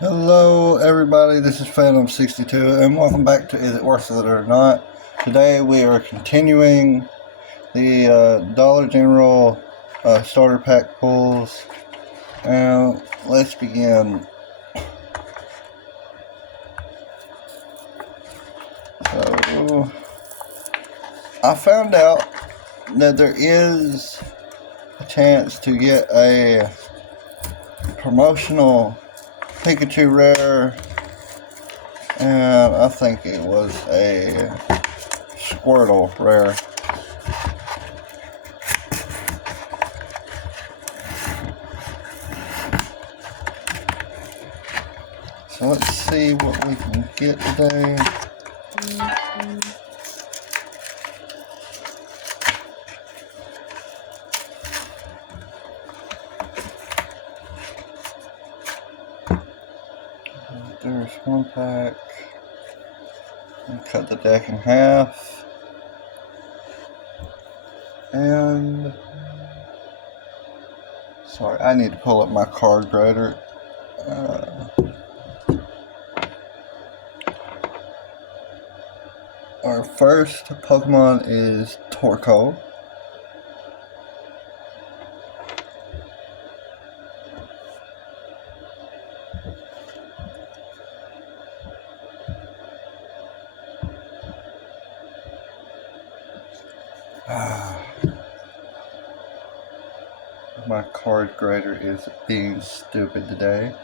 Hello everybody, this is Phantom62 and welcome back to Is It Worth It or Not. Today we are continuing the Dollar General starter pack pulls, and let's begin. So I found out that there is a chance to get a promotional Pikachu rare, and I think it was a Squirtle rare. So let's see what we can get today. There's one pack. I'll cut the deck in half. And sorry, I need to pull up my card grader. Our first Pokemon is Torkoal. My card grader is being stupid today.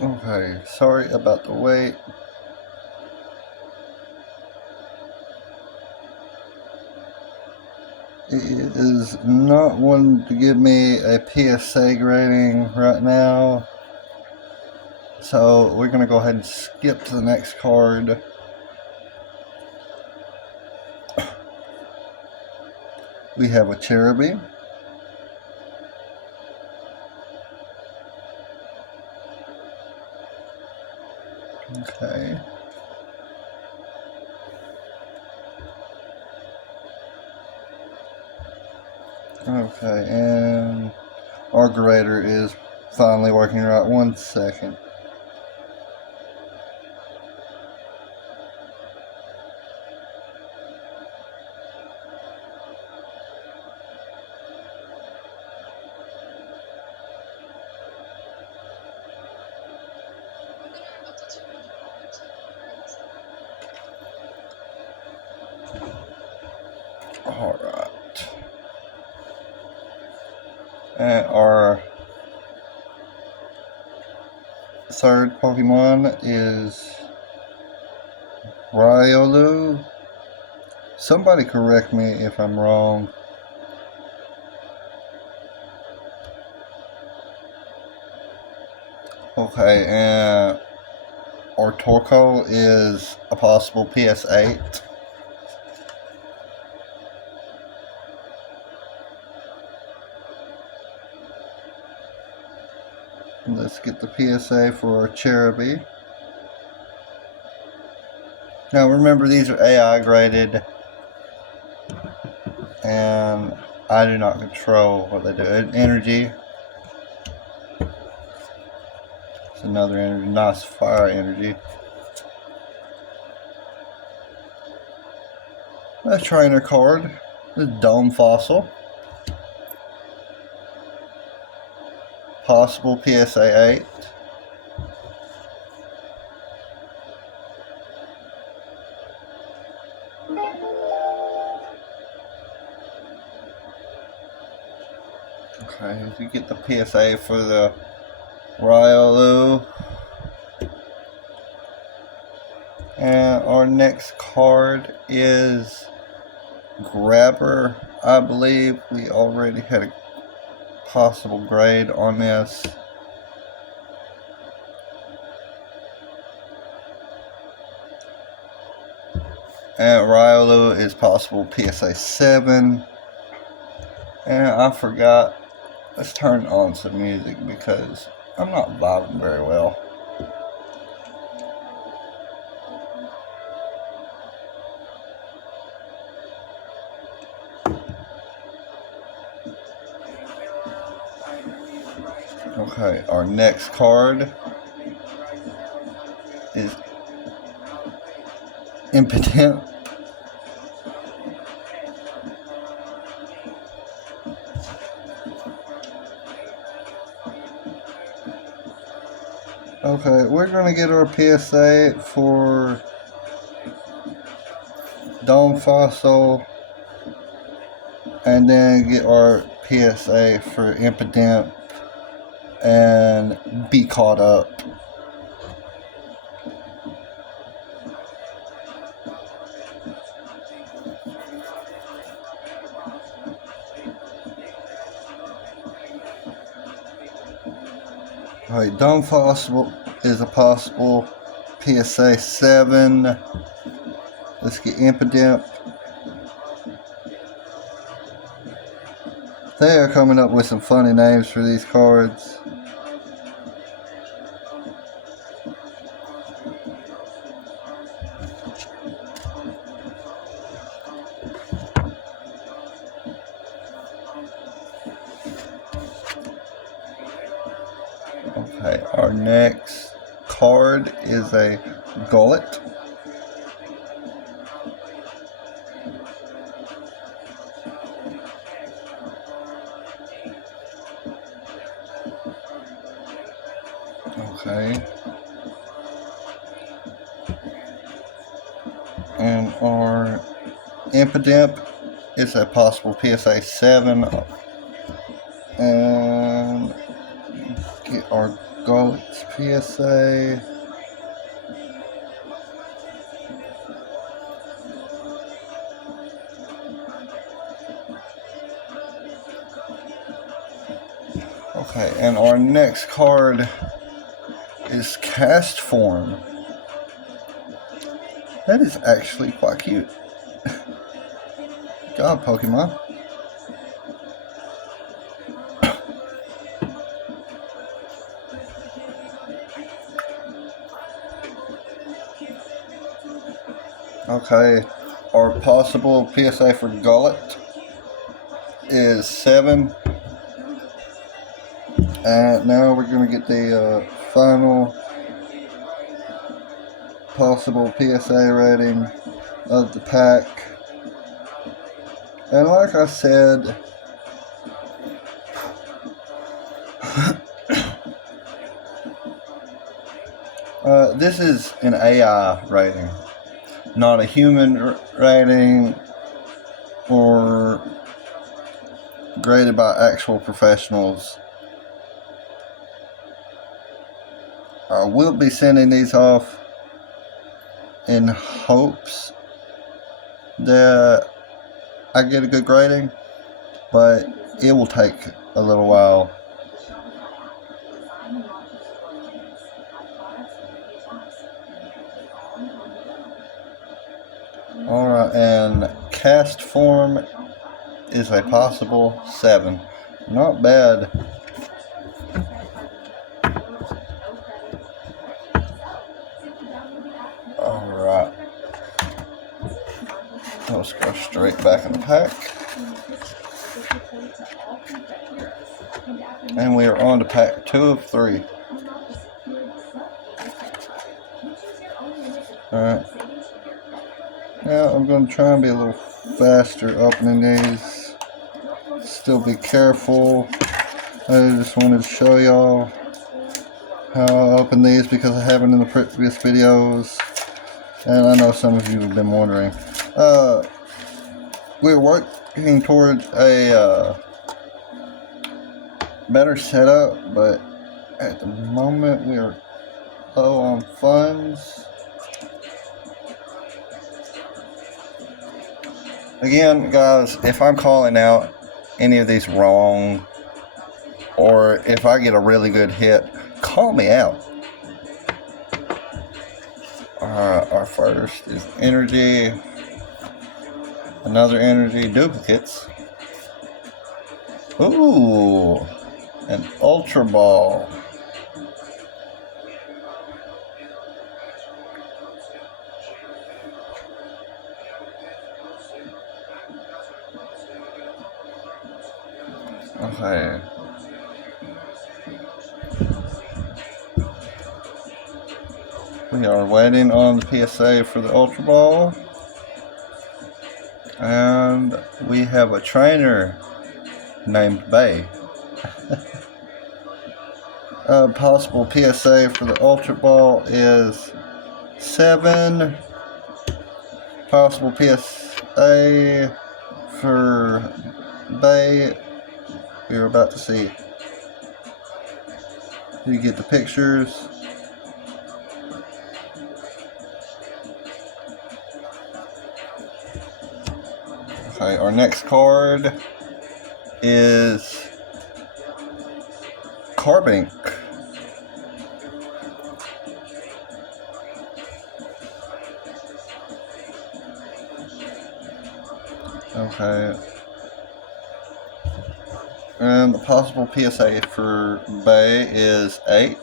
Okay, sorry about the wait. It is not wanting to give me a PSA grading right now, so we're going to go ahead and skip to the next card. We have a Cherubi. Okay. Okay, and our grader is finally working right. 1 second. Alright. And our third Pokemon is Riolu. Somebody correct me if I'm wrong. Okay, and our Torkoal is a possible PS8. Let's get the PSA for our Cherubi. Now remember, these are AI graded, and I do not control what they do. Energy. It's another energy, nice fire energy. A trainer card. The Dome Fossil. Possible PSA 8. Okay, we get the PSA for the Riolu. And our next card is Grabber. I believe we already had a possible grade on this. And Ryolu is possible PSA 7. And I forgot, let's turn on some music because I'm not vibing very well. Okay, our next card is Impotent. Okay, we're gonna get our PSA for Dome Fossil and then get our PSA for Impotent and Be Caught Up. Alright, Dome Fossil is a possible PSA 7. Let's get Impotent. They are coming up with some funny names for these cards. Okay, our next card is a Gullet. Okay. And our Impotent is a possible PSA 7. And get our Gullet's PSA. Okay, and our next card is Cast Form. That is actually quite cute. Good job, Pokemon. Okay, our possible PSA for Gullet is 7. And now we're going to get the final possible PSA rating of the pack. And like I said, this is an AI rating, not a human rating or graded by actual professionals. I will be sending these off in hopes that I get a good grading, but it will take a little while. Alright, and Cast Form is a possible 7. Not bad. Alright. Let's go straight back in the pack. And we are on to pack 2 of 3. Alright. Now I'm going to try and be a little faster opening these. Still be careful. I just wanted to show y'all how I open these because I haven't in the previous videos. And I know some of you have been wondering. We're working towards a better setup, but at the moment we're low on funds. Again, guys, if I'm calling out any of these wrong, or if I get a really good hit, call me out. Our first is Energy. Another energy, duplicates. Ooh, an Ultra Ball. Okay. We are waiting on the PSA for the Ultra Ball. And we have a trainer named Bay. Possible PSA for the Ultra Ball is 7. Possible PSA for Bay, we're about to see. You get the pictures. Okay, our next card is Carbink. Okay. And the possible PSA for Bay is 8.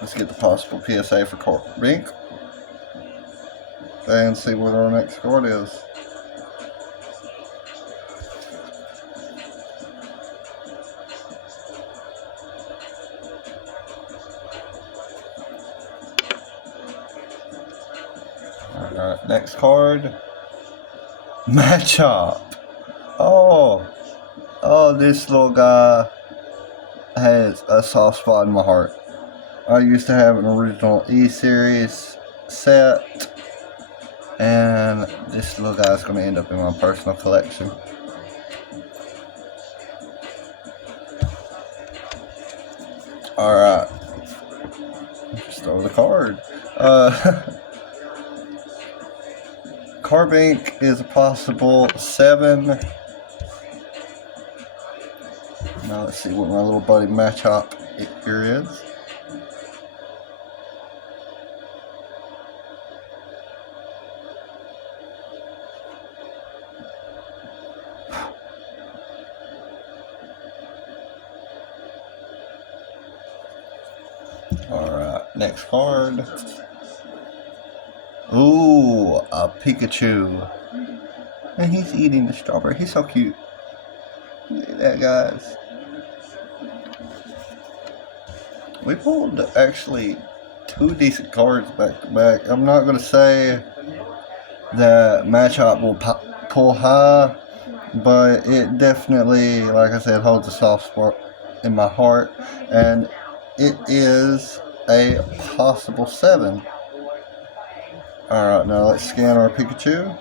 Let's get the possible PSA for Carbink and see what our next card is. Alright, next card. Matchup. Oh, this little guy has a soft spot in my heart. I used to have an original E-Series set, and this little guy is going to end up in my personal collection. Alright. Just throw the card. Carbink is a possible 7. Now let's see what my little buddy Matchup here is. Alright, next card. Ooh, a Pikachu. And he's eating the strawberry. He's so cute. Look at that, guys. We pulled actually 2 decent cards back to back. I'm not going to say that Matchup will pull high, but it definitely, like I said, holds a soft spot in my heart. And it is a possible 7. Alright, now let's scan our Pikachu.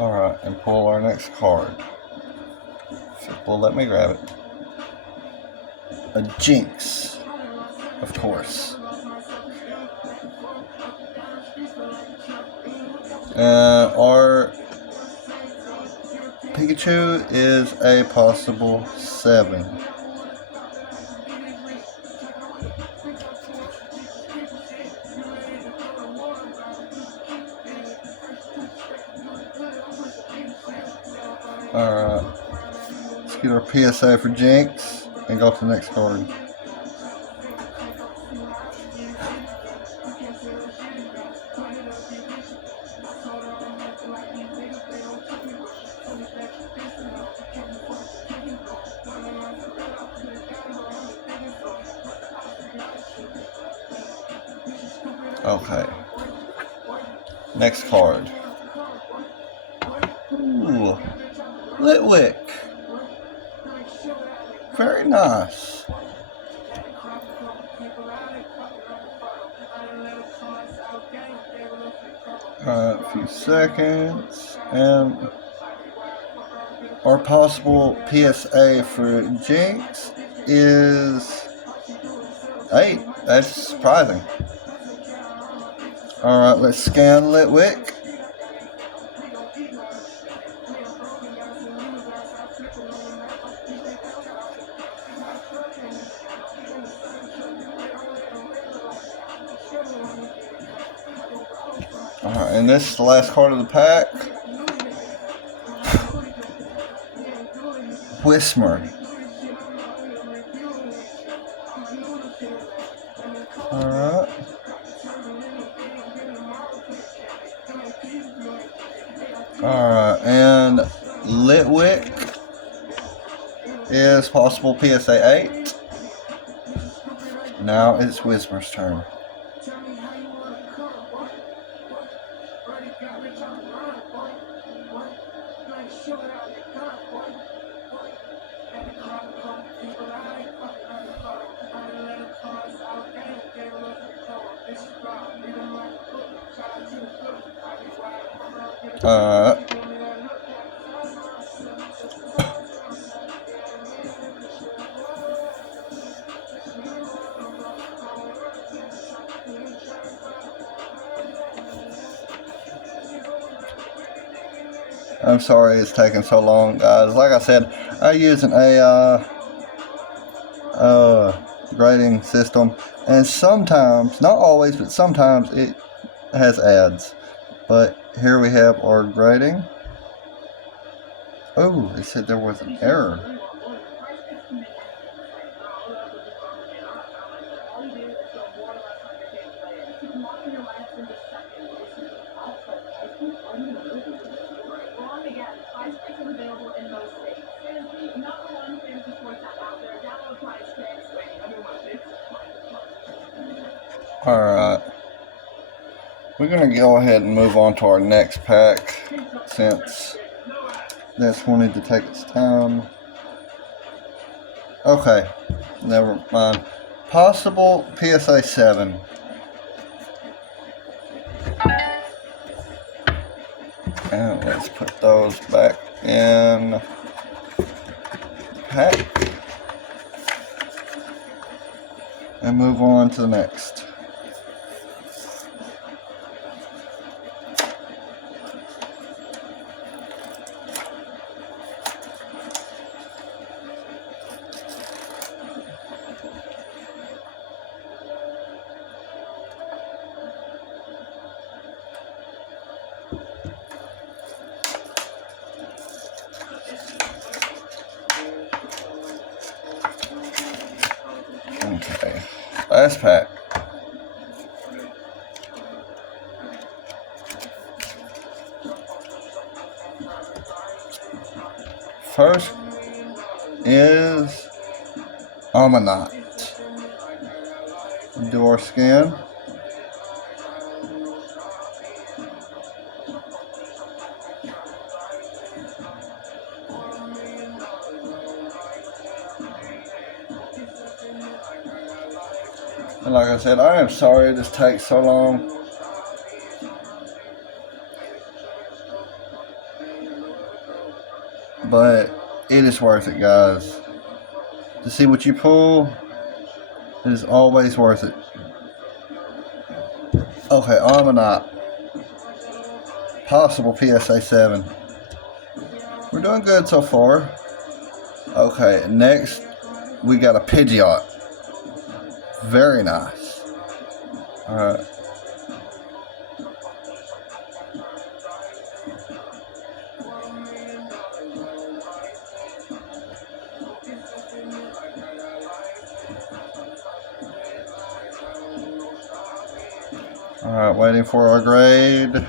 Alright, and pull our next card. Well, let me grab it. A Jinx, of course. Our Pikachu is a possible 7. Alright, let's get our PSA for Jinx and go to the next card. Okay, next card. Ooh, Litwick. Very nice. A few seconds, and Our possible PSA for Jinx is 8. That's surprising. Alright, let's scan Litwick. Alright, and this is the last card of the pack. Whisper. Alright. Alright, and Litwick is possible PSA 8. Now it's Whisper's turn. I'm sorry it's taking so long, guys. Like I said, I use an AI grading system, and sometimes, not always, but sometimes it has ads. But here we have our grading. Oh, it said there was an error. Alright, we're going to go ahead and move on to our next pack, since this wanted to take its time. Okay, never mind. Possible PSA 7. And let's put those back in the pack and move on to the next. Okay, last pack. First is Amanat. Do our scan. And like I said, I am sorry this takes so long. But it is worth it, guys. To see what you pull, it is always worth it. Okay, Armanite. Possible PSA 7. We're doing good so far. Okay, next we got a Pidgeot. Very nice. Alright. Alright, waiting for our grade.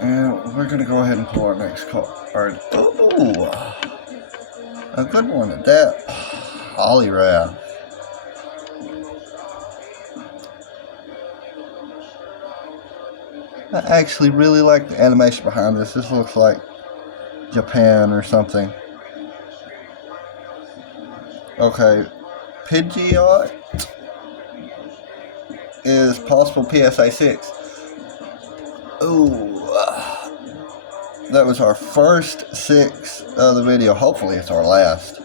And we're going to go ahead and pull our next card. Ooh! A good one at that. Poliwrath. I actually really like the animation behind this. This looks like Japan or something. Okay, Pidgeot is possible PSA 6. Ooh, that was our first 6 of the video. Hopefully it's our last.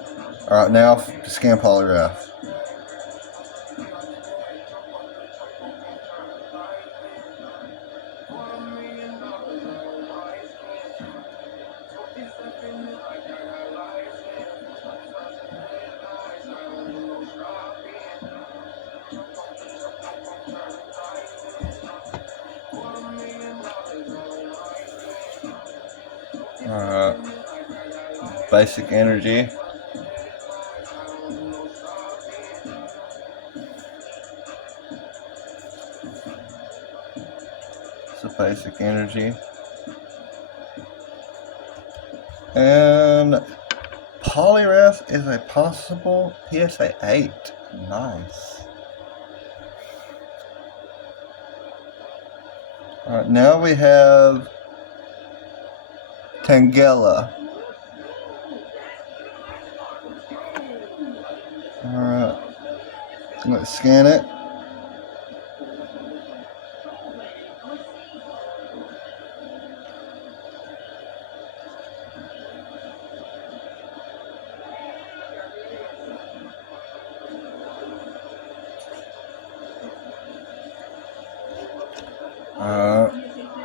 Alright, now to scan polygraph. Basic energy. So basic energy. And polygraph is a possible PSA 8. Nice. Alright, now we have Tangela. Alright, let's scan it.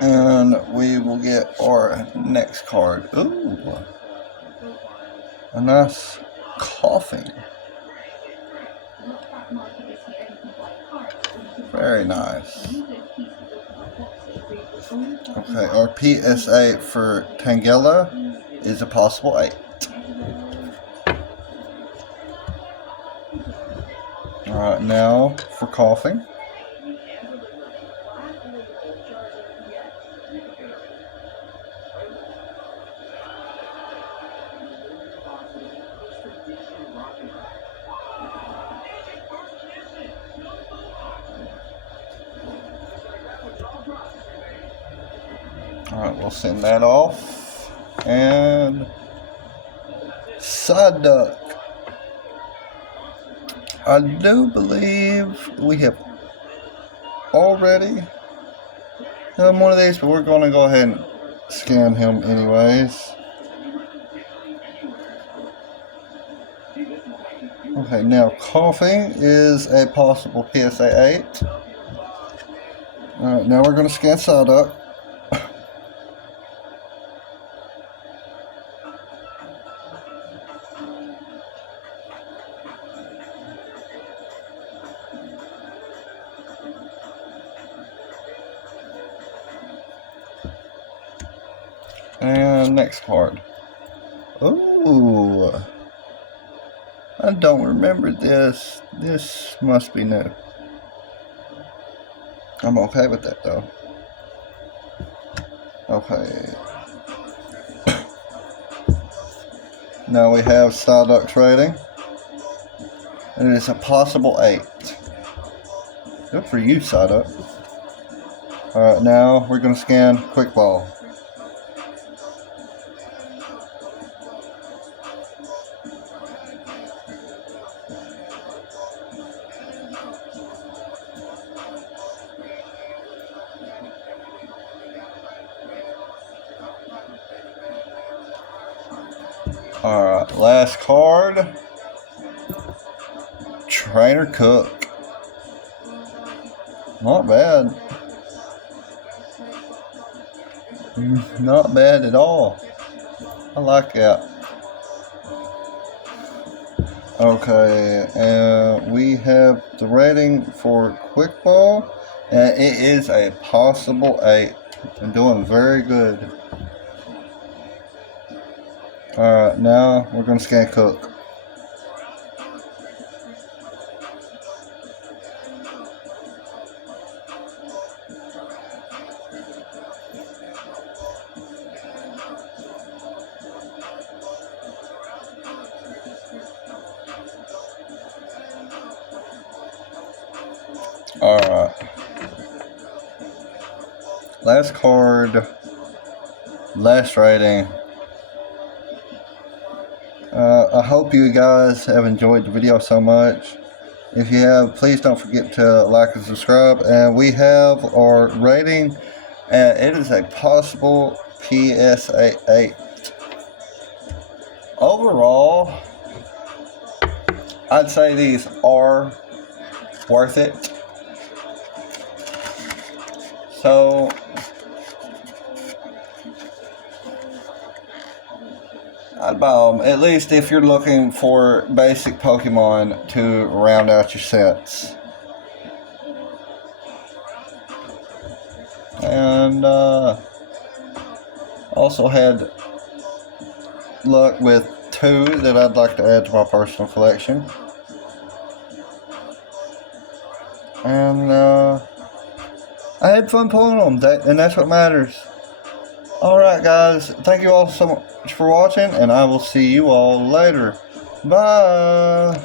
And we will get our next card. Ooh, a nice coughing. Very nice. Okay, our PSA for Tangela is a possible 8. Alright, now for coughing. Alright, we'll send that off. And side duck. I do believe we have already done one of these, but we're going to go ahead and scan him anyways. Okay, now coughing is a possible PSA 8. Alright, now we're going to scan side duck. And next card. Ooh, I don't remember this. This must be new. I'm okay with that though. Okay. Now we have Psyduck's rating. And it is a possible 8. Good for you, Psyduck. Alright, now we're going to scan Quick Ball. Alright, last card. Trainer Cook. Not bad. Not bad at all. I like that. Okay, and we have the rating for Quick Ball, and it is a possible 8. I'm doing very good. Alright, now we're going to scan Cook. Alright. Last card. Last rating. I hope you guys have enjoyed the video so much. If you have, please don't forget to like and subscribe. And we have our rating, and it is a possible PSA 8. Overall, I'd say these are worth it. So, I'd buy them, at least if you're looking for basic Pokemon to round out your sets. And also had luck with 2 that I'd like to add to my personal collection. And I had fun pulling them, and that's what matters. Alright guys, thank you all so much for watching, and I will see you all later. Bye!